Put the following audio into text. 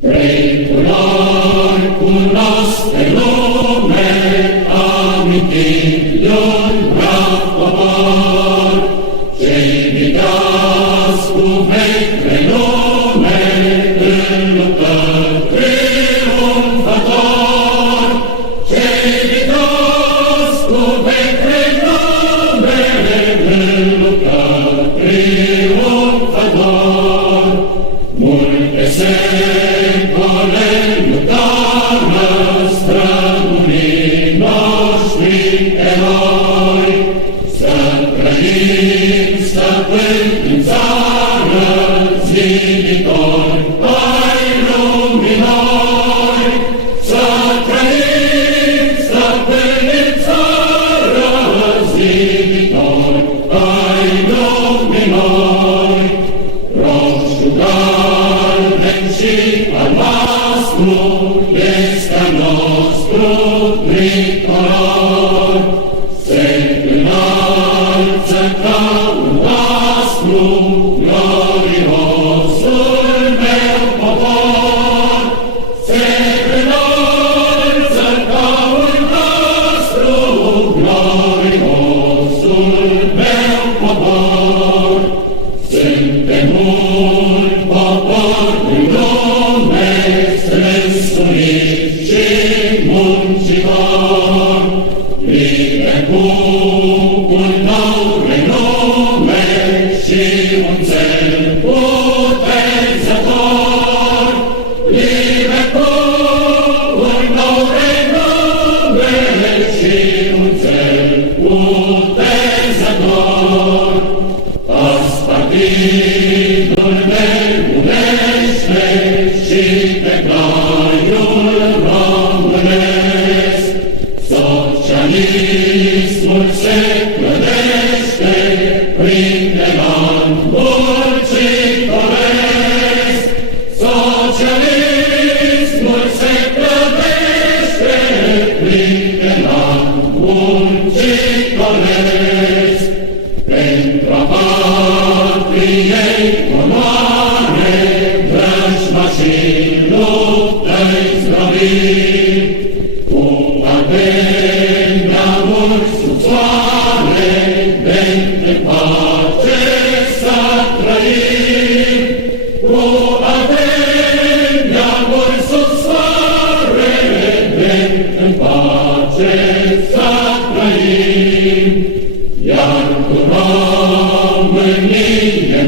Trecurar cunosc pe lume, amintind un brav popor, ce-i viteaz cu vechi renume, în luptă triumfător. Ce-i viteaz cu vechi renume, în luptă triumfător. Multe secole luptară străbunii noștri eroi, să trăim stăpâni în țară, ziditori ai lumii noi. Să trăim stăpâni în țară, ziditori ai lumii noi. Roșu galben și albastru este al nostru tricolor. Se înalță ca un astru gloriosul meu popor. Se înalță ca un astru gloriosul meu popor. Suntem un popor din lume, strâns unit și muncitor, liber cu un nou renume și un țel puterzător. Liber cu un nou renume și un țel puterzător. Partidul ne unește și pe graiul românesc. Socialismul se clădește prin elan muncitoresc. Socialismul se clădește prin elan muncitoresc. Pentru a patriei onoare, vrăjmașii luptă-i zdrobim, cu ardeni neamuri sub soare, pentru pace să trăim. Cu ardeni neamuri sub soare, pentru pace să trăim. Iar cu Românie